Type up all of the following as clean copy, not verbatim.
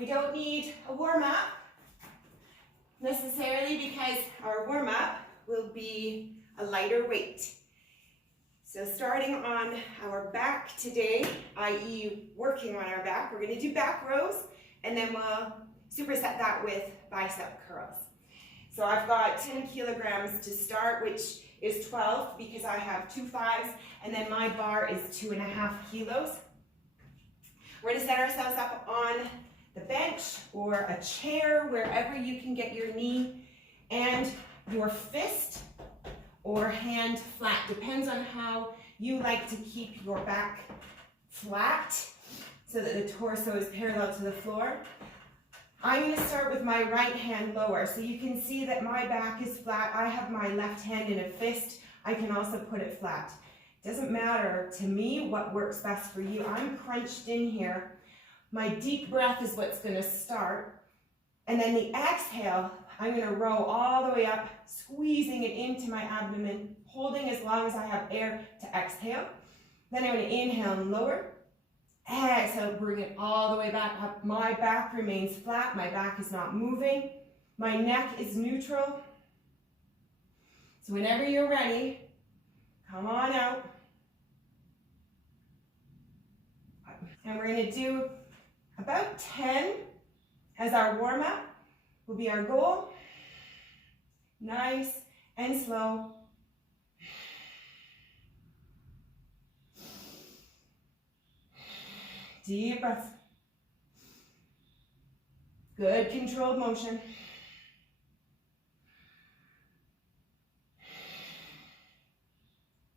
we don't need a warm-up necessarily because our warm-up will be a lighter weight. So starting on our back today, i.e. working on our back, we're going to do back rows and then we'll superset that with bicep curls. So I've got 10 kilograms to start, which is 12 because I have 2 5s, and then my bar is 2.5 kilos. We're going to set ourselves up on the bench or a chair, wherever you can get your knee and your fist or hand flat. Depends on how you like to keep your back flat so that the torso is parallel to the floor. I'm going to start with my right hand lower. So you can see that my back is flat. I have my left hand in a fist. I can also put it flat. It doesn't matter to me what works best for you. I'm crunched in here. My deep breath is what's going to start. And then the exhale, I'm going to row all the way up, squeezing it into my abdomen, holding as long as I have air to exhale. Then I'm going to inhale and lower. Exhale, bring it all the way back up. My back remains flat. My back is not moving. My neck is neutral. So whenever you're ready, come on out. And we're going to do about 10 as our warm-up. Will be our goal. Nice and slow. Deep breath. Good controlled motion.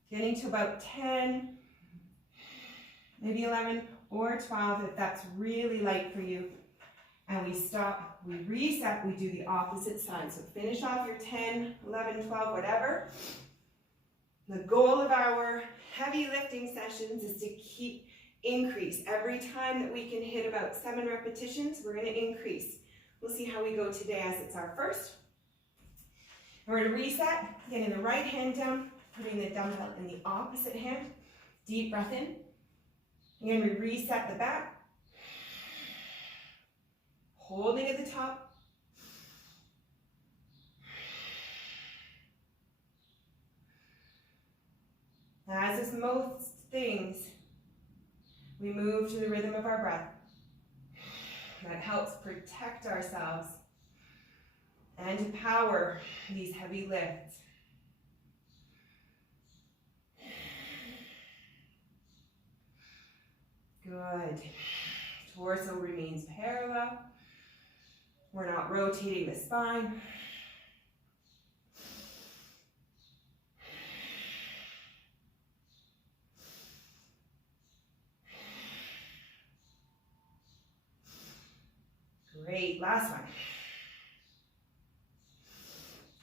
Getting to about 10, maybe 11 or 12 if that's really light for you. And we stop, we reset, we do the opposite side. So finish off your 10, 11, 12, whatever. The goal of our heavy lifting sessions is to keep increase. Every time that we can hit about 7 repetitions, we're going to increase. We'll see how we go today as it's our first. We're going to reset, getting the right hand down, putting the dumbbell in the opposite hand. Deep breath in. Again, we reset the back. Holding at the top. As with most things, we move to the rhythm of our breath. That helps protect ourselves and to power these heavy lifts. Good. Torso remains parallel. We're not rotating the spine. Great, last one.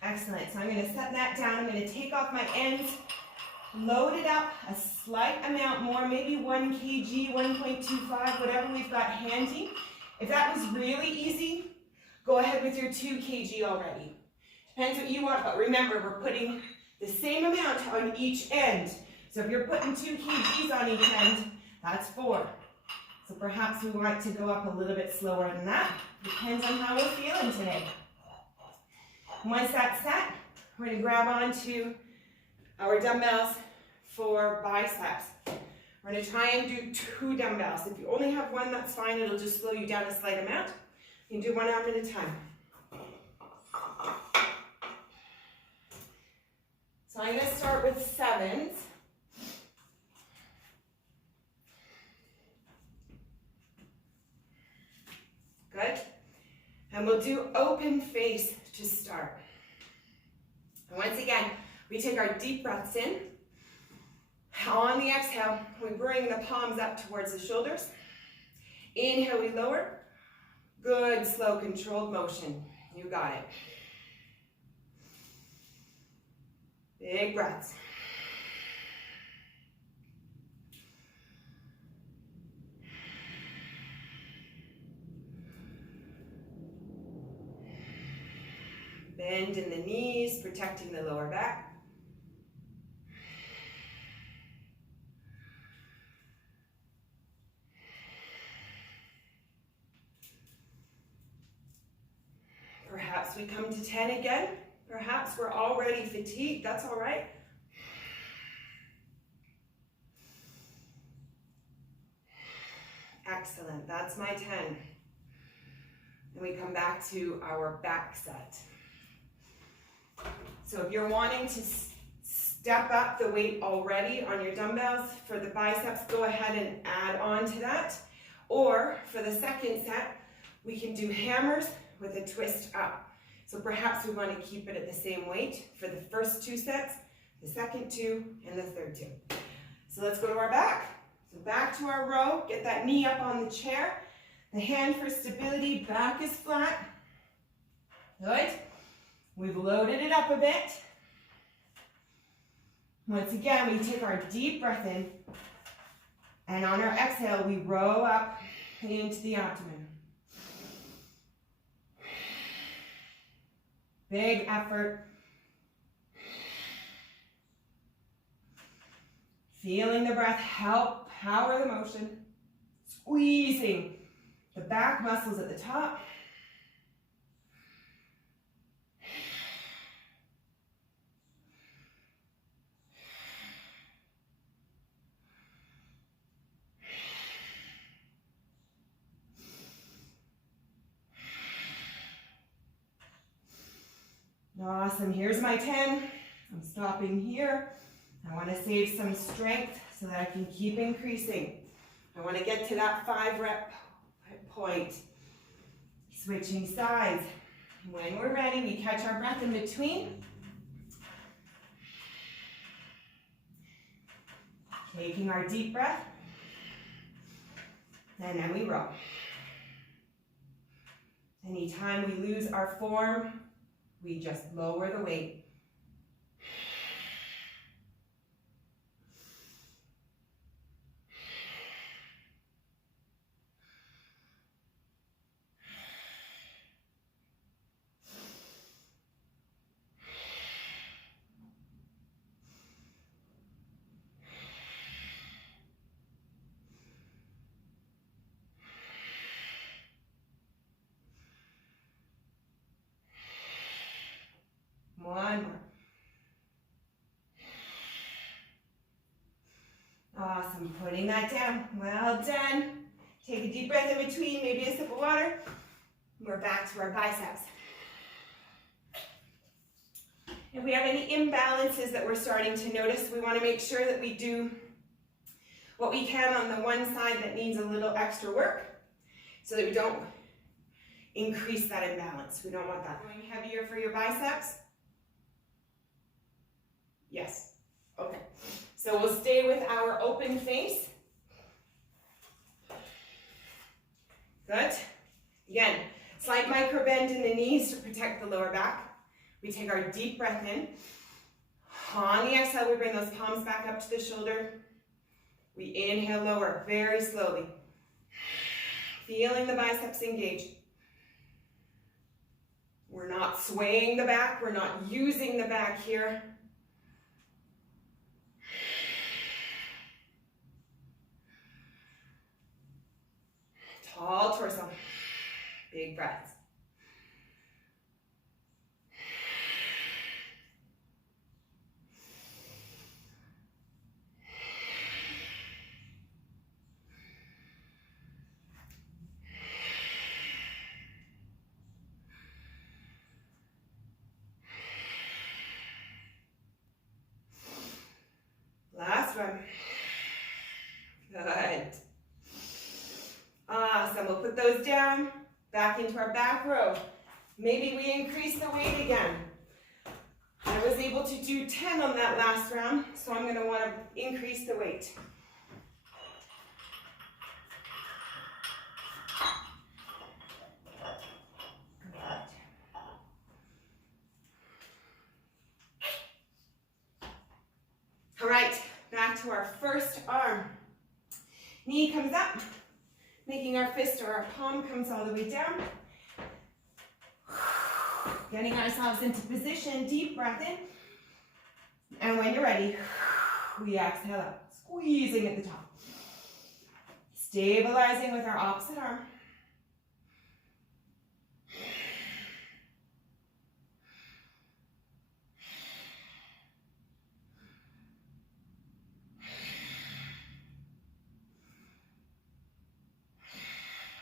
Excellent, so I'm going to set that down. I'm going to take off my ends, load it up a slight amount more, maybe 1 kg, 1.25, whatever we've got handy. If that was really easy, go ahead with your 2 kg already. Depends what you want, but remember, we're putting the same amount on each end. So if you're putting 2 kgs on each end, that's 4. So perhaps we want to go up a little bit slower than that. Depends on how we're feeling today. Once that's set, we're going to grab onto our dumbbells for biceps. We're going to try and do 2 dumbbells. If you only have 1, that's fine. It'll just slow you down a slight amount. You can do 1 arm at a time. So I'm going to start with 7s. Good. And we'll do open face to start. And once again, we take our deep breaths in. On the exhale, we bring the palms up towards the shoulders. Inhale, we lower. Good, slow, controlled motion. You got it. Big breaths. Bend in the knees, protecting the lower back. Perhaps we come to 10 again. Perhaps we're already fatigued. That's all right. Excellent. That's my 10. And we come back to our back set. So if you're wanting to step up the weight already on your dumbbells for the biceps, go ahead and add on to that. Or for the second set, we can do hammers with a twist up. So perhaps we want to keep it at the same weight for the first 2 sets, the second 2, and the third 2. So let's go to our back. So back to our row, get that knee up on the chair. The hand for stability, back is flat. Good. We've loaded it up a bit. Once again, we take our deep breath in, and on our exhale, we row up into the abdomen. Big effort. Feeling the breath help power the motion. Squeezing the back muscles at the top. Awesome, here's my 10. I'm stopping here. I want to save some strength so that I can keep increasing. I want to get to that 5 rep point. Switching sides. When we're ready, we catch our breath in between. Taking our deep breath. And then we row. Anytime we lose our form, we just lower the weight. One more. Awesome, putting that down. Well done. Take a deep breath in between, maybe a sip of water. We're back to our biceps. If we have any imbalances that we're starting to notice, we want to make sure that we do what we can on the one side that needs a little extra work so that we don't increase that imbalance. We don't want that. Going heavier for your biceps? Yes. Okay. So we'll stay with our open face. Good. Again, slight micro bend in the knees to protect the lower back. We take our deep breath in. On the exhale, we bring those palms back up to the shoulder. We inhale lower, very slowly. Feeling the biceps engage. We're not swaying the back. We're not using the back here. Tall torso, big breaths. Last one. Good. Awesome, we'll put those down, back into our back row. Maybe we increase the weight again. I was able to do 10 on that last round, so I'm gonna wanna increase the weight. All right, back to our first arm. Knee comes up. Making our fist or our palm comes all the way down. Getting ourselves into position, deep breath in. And when you're ready, we exhale out, squeezing at the top. Stabilizing with our opposite arm.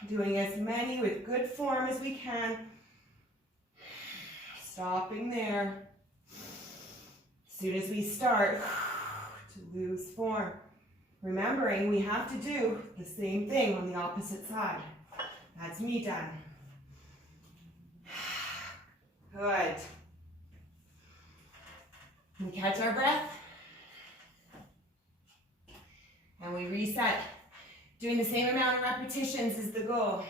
Doing as many with good form as we can. Stopping there. As soon as we start to lose form, remembering we have to do the same thing on the opposite side. That's me done. Good. We catch our breath. And we reset. Doing the same amount of repetitions is the goal.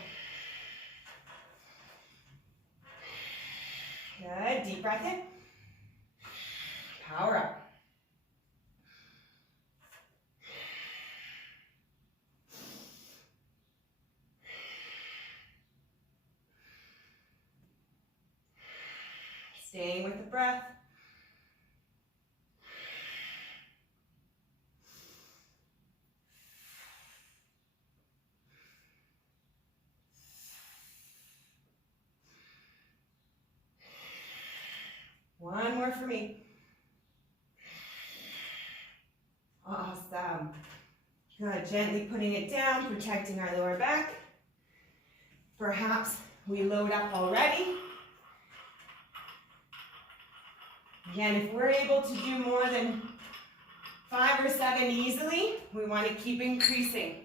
Good. Deep breath in. Power up. Staying with the breath. One more for me. Awesome. Good. Gently putting it down, protecting our lower back. Perhaps we load up already. Again, if we're able to do more than 5 or 7 easily, we want to keep increasing.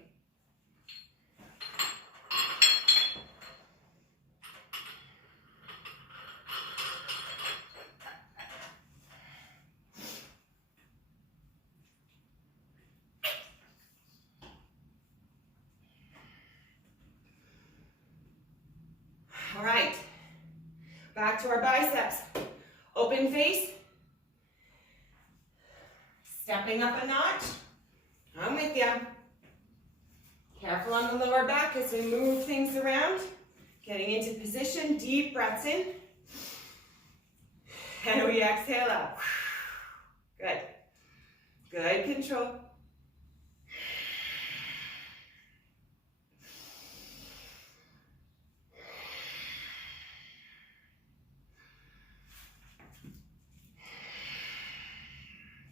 All right, back to our biceps. Open face. Stepping up a notch. I'm with you. Careful on the lower back as we move things around. Getting into position, deep breaths in. And we exhale out. Good. Good control.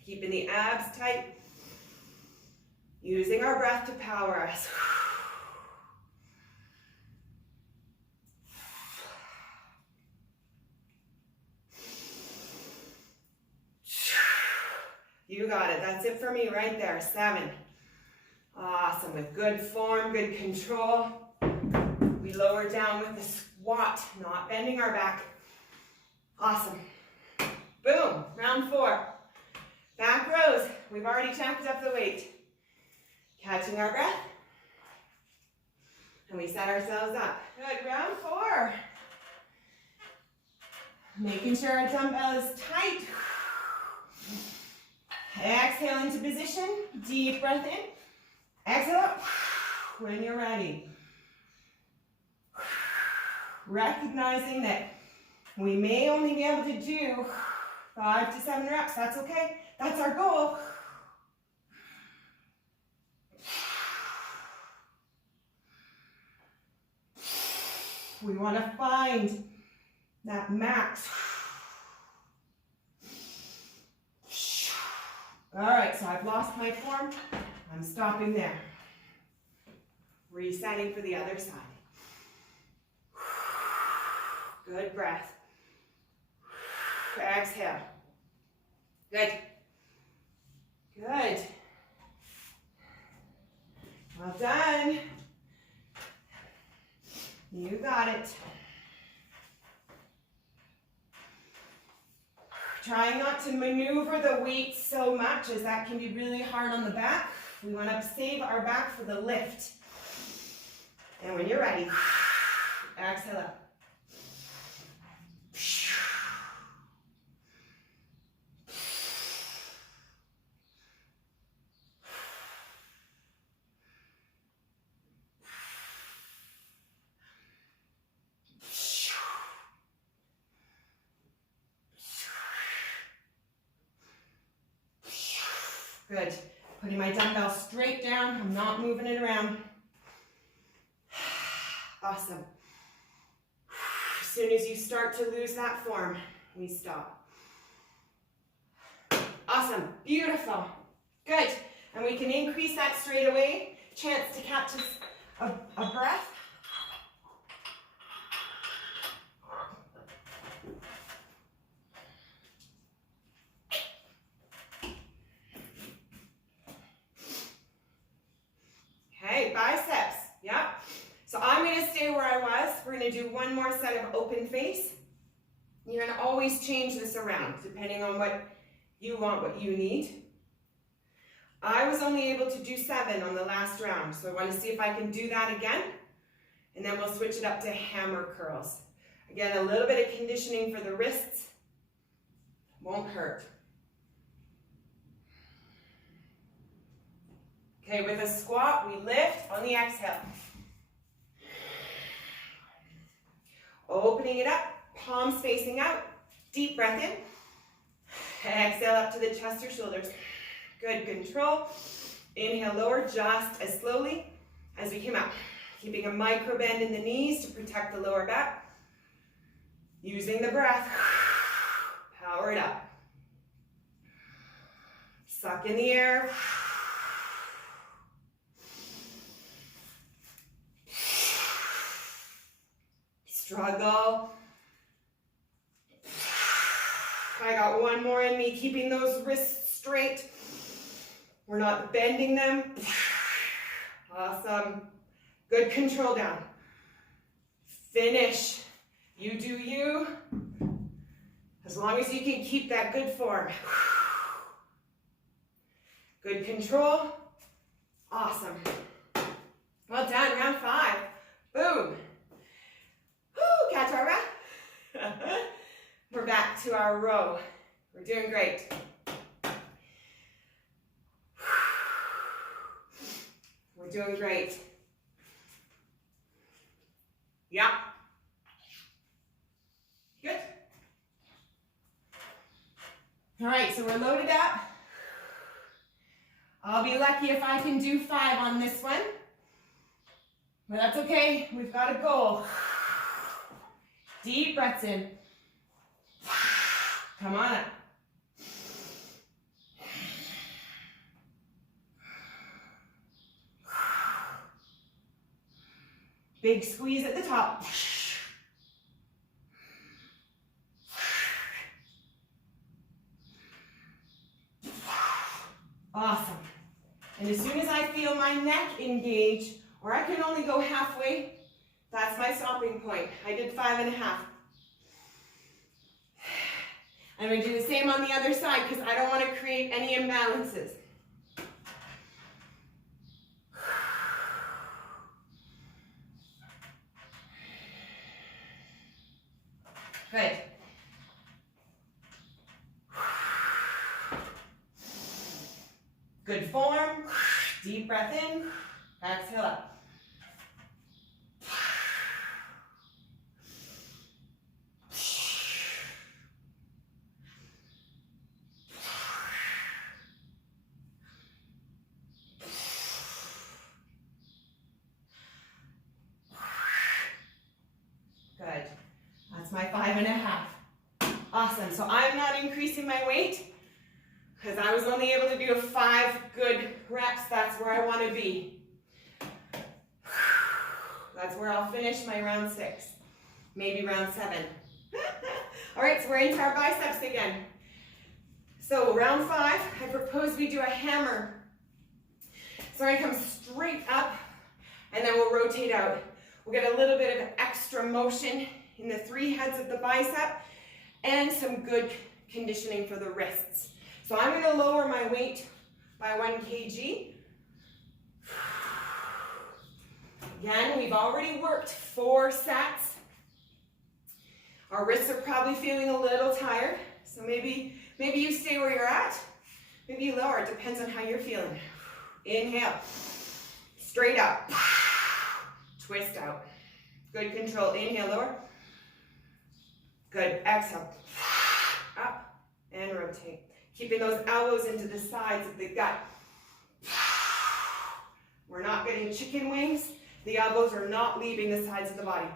Keeping the abs tight. Using our breath to power us. You got it. That's it for me right there. 7. Awesome. With good form, good control. We lower down with the squat, not bending our back. Awesome. Boom. Round 4. Back rows. We've already tacked up the weight. Catching our breath. And we set ourselves up. Good. Round 4. Making sure our dumbbell is tight. Exhale into position. Deep breath in. Exhale out when you're ready. Recognizing that we may only be able to do 5 to 7 reps. That's okay. That's our goal. We want to find that max. All right, so I've lost my form. I'm stopping there. Resetting for the other side. Good breath. Exhale. Good. Good. Well done. You got it. Trying not to maneuver the weight so much, as that can be really hard on the back. We want to save our back for the lift. And when you're ready, exhale up. Good. Putting my dumbbell straight down. I'm not moving it around. Awesome. As soon as you start to lose that form, we stop. Awesome. Beautiful. Good. And we can increase that straight away. Chance to catch a breath. Okay, biceps. Yeah. So I'm going to stay where I was. We're going to do one more set of open face. You're going to always change this around depending on what you want, what you need. I was only able to do 7 on the last round, so I want to see if I can do that again. And then we'll switch it up to hammer curls. Again, a little bit of conditioning for the wrists. Won't hurt. Okay, with a squat, we lift on the exhale. Opening it up, palms facing out. Deep breath in. Exhale up to the chest or shoulders. Good control. Inhale, lower just as slowly as we came out. Keeping a micro bend in the knees to protect the lower back. Using the breath. Power it up. Suck in the air. Struggle. I got one more in me, keeping those wrists straight. We're not bending them. Awesome. Good control down. Finish. You do you. As long as you can keep that good form. Good control. Awesome. Well done, round 5. Boom. Woo, catch our breath. We're back to our row. We're doing great. We're doing great. Yeah. Good. All right, so we're loaded up. I'll be lucky if I can do 5 on this one. But that's okay, we've got a goal. Deep breaths in. Come on up. Big squeeze at the top. Awesome. And as soon as I feel my neck engage, or I can only go halfway, that's my stopping point. I did 5.5. I'm going to do the same on the other side because I don't want to create any imbalances. Good. Good form. Deep breath in. Exhale up. Good. That's my 5.5. Awesome. So I'm not increasing my weight because I was only able to do 5 good reps. That's where I want to be. That's where I'll finish my round 6, maybe round 7. All right, so we're into our biceps again. So round 5, I propose we do a hammer. So I come straight up and then we'll rotate out. We'll get a little bit of extra motion in the 3 heads of the bicep and some good conditioning for the wrists. So I'm going to lower my weight by 1 kg. Again, we've already worked 4 sets. Our wrists are probably feeling a little tired, so maybe you stay where you're at. Maybe you lower, it depends on how you're feeling. Inhale, straight up, twist out. Good control, inhale, lower. Good, exhale, up and rotate. Keeping those elbows into the sides of the gut. We're not getting chicken wings. The elbows are not leaving the sides of the body.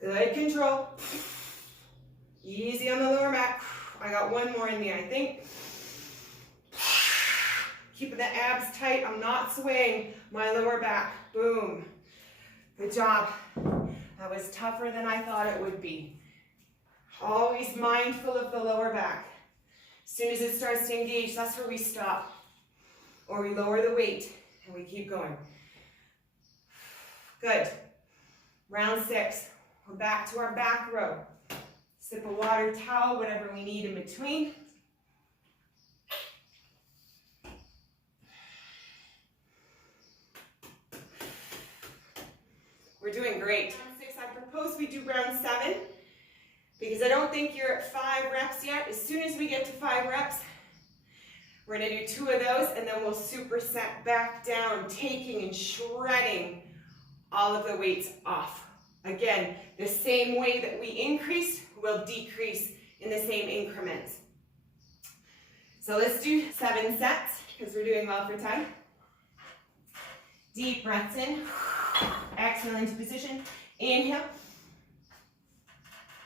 Good control. Easy on the lower back. I got one more in me, I think. Keeping the abs tight. I'm not swaying my lower back. Boom. Good job. That was tougher than I thought it would be. Always mindful of the lower back. As soon as it starts to engage, that's where we stop. Or we lower the weight and we keep going. Good. Round 6. We're back to our back row. Sip of water, towel, whatever we need in between. We're doing great. Round 6, I propose we do round 7 because I don't think you're at 5 reps yet. As soon as we get to 5 reps, we're going to do 2 of those and then we'll superset back down, taking and shredding all of the weights off. Again, the same way that we increase will decrease in the same increments. So let's do 7 sets because we're doing well for time. Deep breaths in. Exhale into position. Inhale.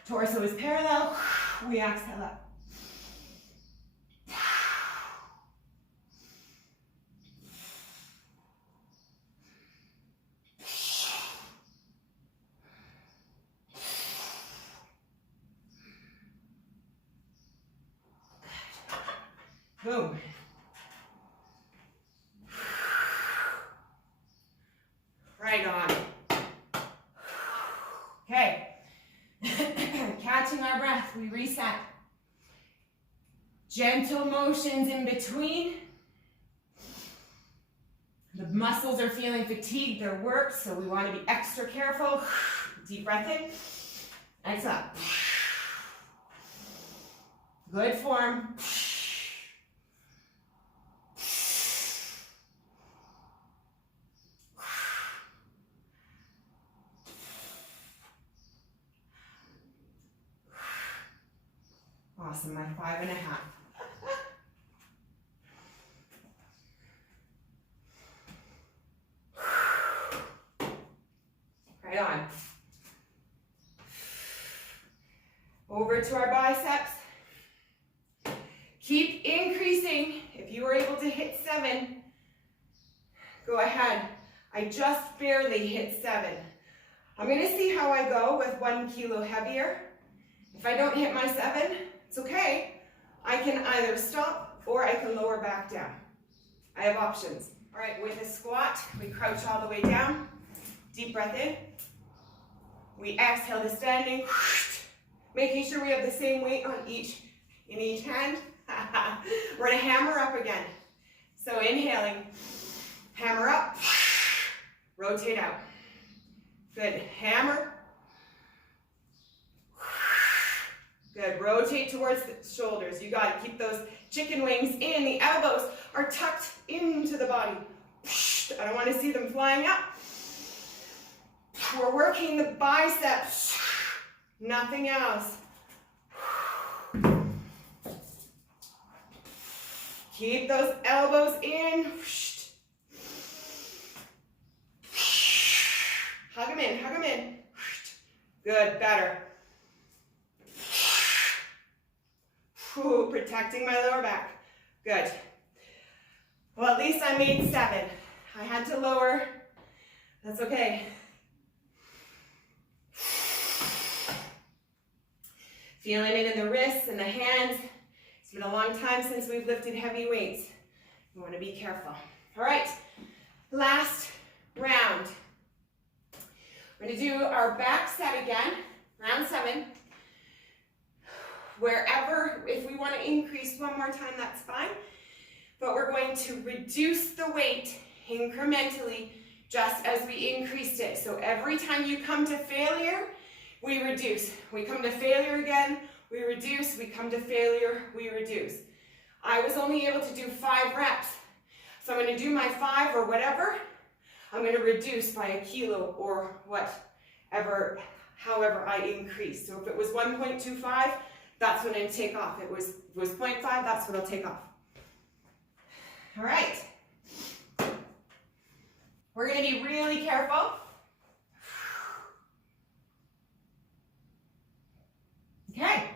Torso is parallel. We exhale up. Boom. Right on. Okay. Catching our breath, we reset. Gentle motions in between. The muscles are feeling fatigued, they're worked, so we want to be extra careful. Deep breath in. Exhale. Good form. Awesome, my 5.5. Right on. Over to our biceps. Keep increasing. If you were able to hit 7, go ahead. I just barely hit 7. I'm going to see how I go with 1 kilo heavier. If I don't hit my 7, it's okay. I can either stop or I can lower back down. I have options. All right, with a squat, we crouch all the way down. Deep breath in. We exhale to standing. Making sure we have the same weight on in each hand. We're gonna hammer up again. So inhaling, hammer up, rotate out. Good, hammer. Good, rotate towards the shoulders. You got to keep those chicken wings in. The elbows are tucked into the body. I don't want to see them flying up. We're working the biceps, nothing else. Keep those elbows in. Hug them in, hug them in. Good, better. Ooh, protecting my lower back. Good. Well, at least I made 7. I had to lower. That's okay. Feeling it in the wrists and the hands. It's been a long time since we've lifted heavy weights. You want to be careful. All right, last round. We're going to do our back set again, round 7. Wherever, if we want to increase one more time, that's fine. But we're going to reduce the weight incrementally just as we increased it. So every time you come to failure, we reduce. We come to failure again, we reduce. We come to failure, we reduce. I was only able to do 5 reps. So I'm going to do my 5 or whatever. I'm going to reduce by 1 kilo or whatever, however I increase. So if it was 1.25, that's when I take off. It was 0.5, that's what I'll take off. All right. We're going to be really careful. Okay.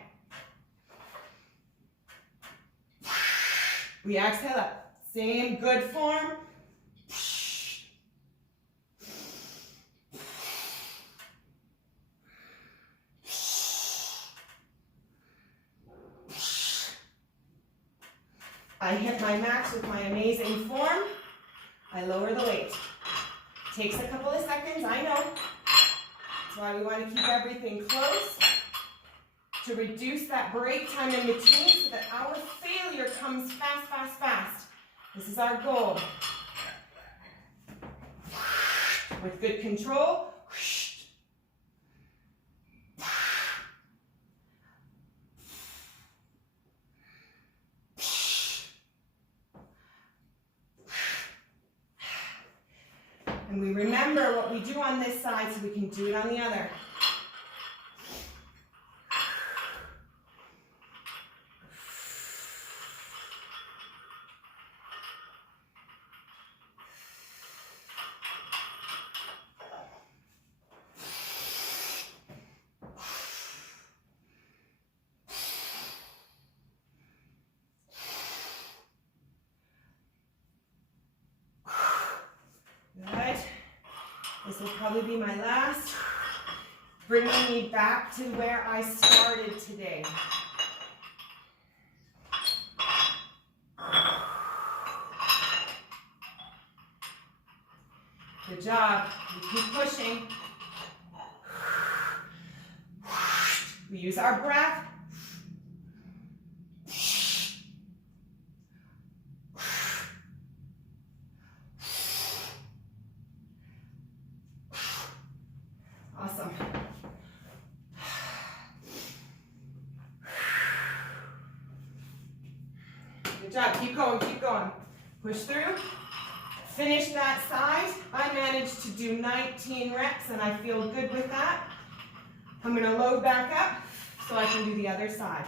We exhale up. Same good form. I hit my max with my amazing form. I lower the weight. Takes a couple of seconds, I know. That's why we want to keep everything close to reduce that break time in between so that our failure comes fast, fast, fast. This is our goal. With good control. And we remember what we do on this side so we can do it on the other. This will probably be my last, bringing me back to where I started today. Good job. We keep pushing. We use our breath. Awesome. Good job. Keep going, keep going. Push through. Finish that side. I managed to do 19 reps and I feel good with that. I'm going to load back up so I can do the other side.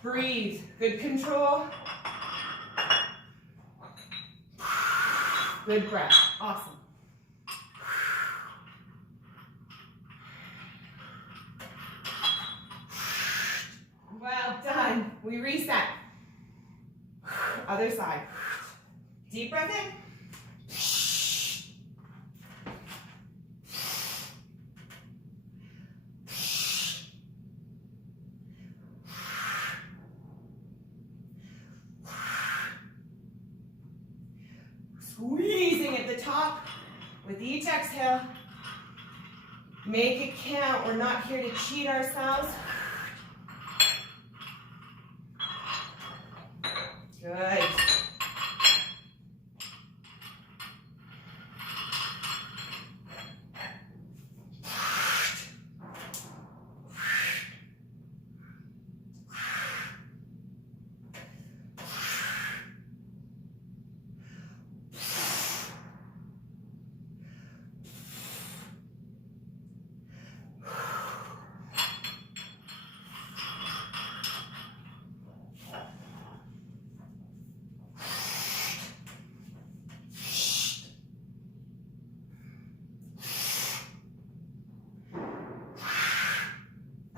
Breathe. Good control. Good breath. Awesome. Well done. We reset. Other side. Deep breath in. Squeezing at the top with each exhale. Make it count. We're not here to cheat ourselves. Good.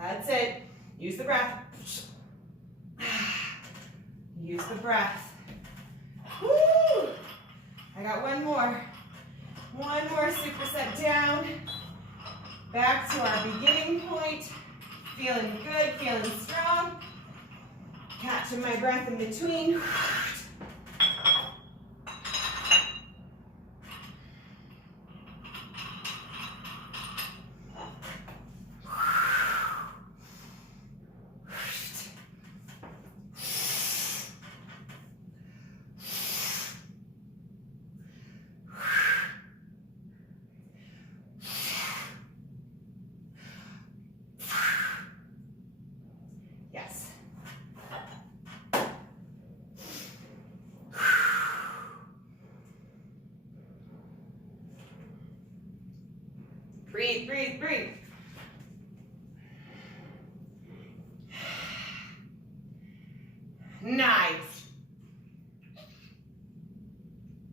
That's it. Use the breath. Use the breath. Woo! I got one more. One more superset down. Back to our beginning point. Feeling good, feeling strong. Catching my breath in between. Breathe, breathe, breathe. Nice.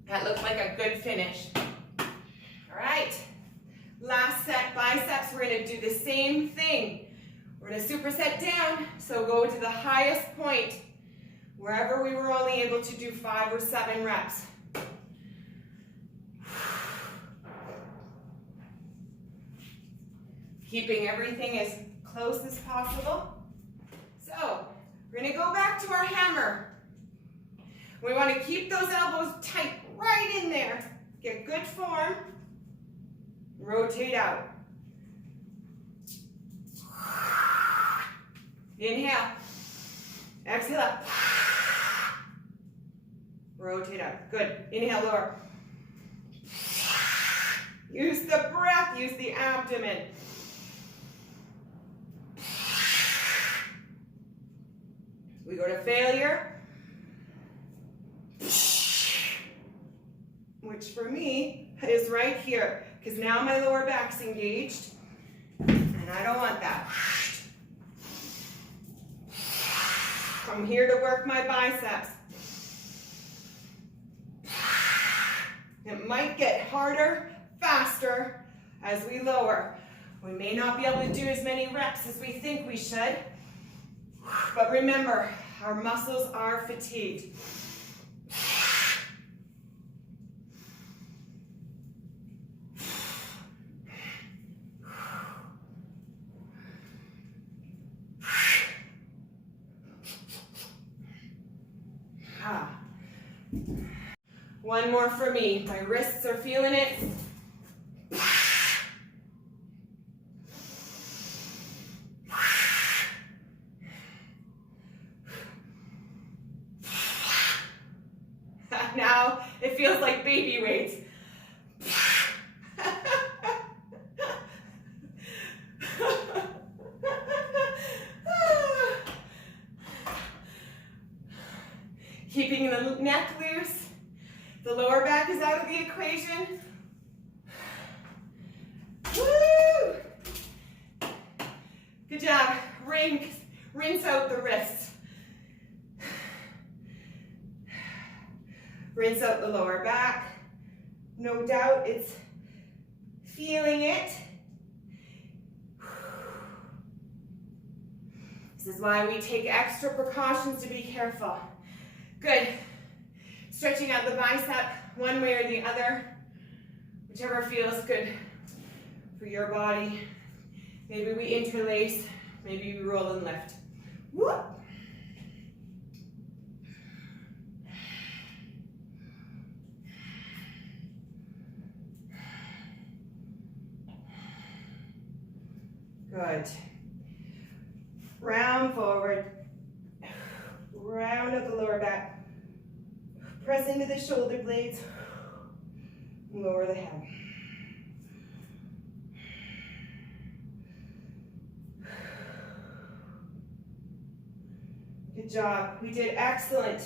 That looks like a good finish. All right. Last set, biceps. We're going to do the same thing. We're going to superset down. So go to the highest point wherever we were only able to do 5 or 7 reps. Keeping everything as close as possible. So, we're going to go back to our hammer. We want to keep those elbows tight right in there. Get good form. Rotate out. Inhale. Exhale up. Rotate out. Good. Inhale, lower. Use the breath. Use the abdomen. We go to failure, which for me is right here, because now my lower back's engaged, and I don't want that. I'm here to work my biceps. It might get harder, faster as we lower. We may not be able to do as many reps as we think we should, but remember, our muscles are fatigued. One more for me. My wrists are feeling it. Now it feels like baby weights. Keeping the neck loose. The lower back is out of the equation. Woo! Good job. Rinse out the wrists. Rinse out the lower back. No doubt it's feeling it. This is why we take extra precautions to be careful. Good. Stretching out the bicep one way or the other, whichever feels good for your body. Maybe we interlace, maybe we roll and lift. Whoop. Good. Round forward. Round up the lower back. Press into the shoulder blades. Lower the head. Good job. We did excellent.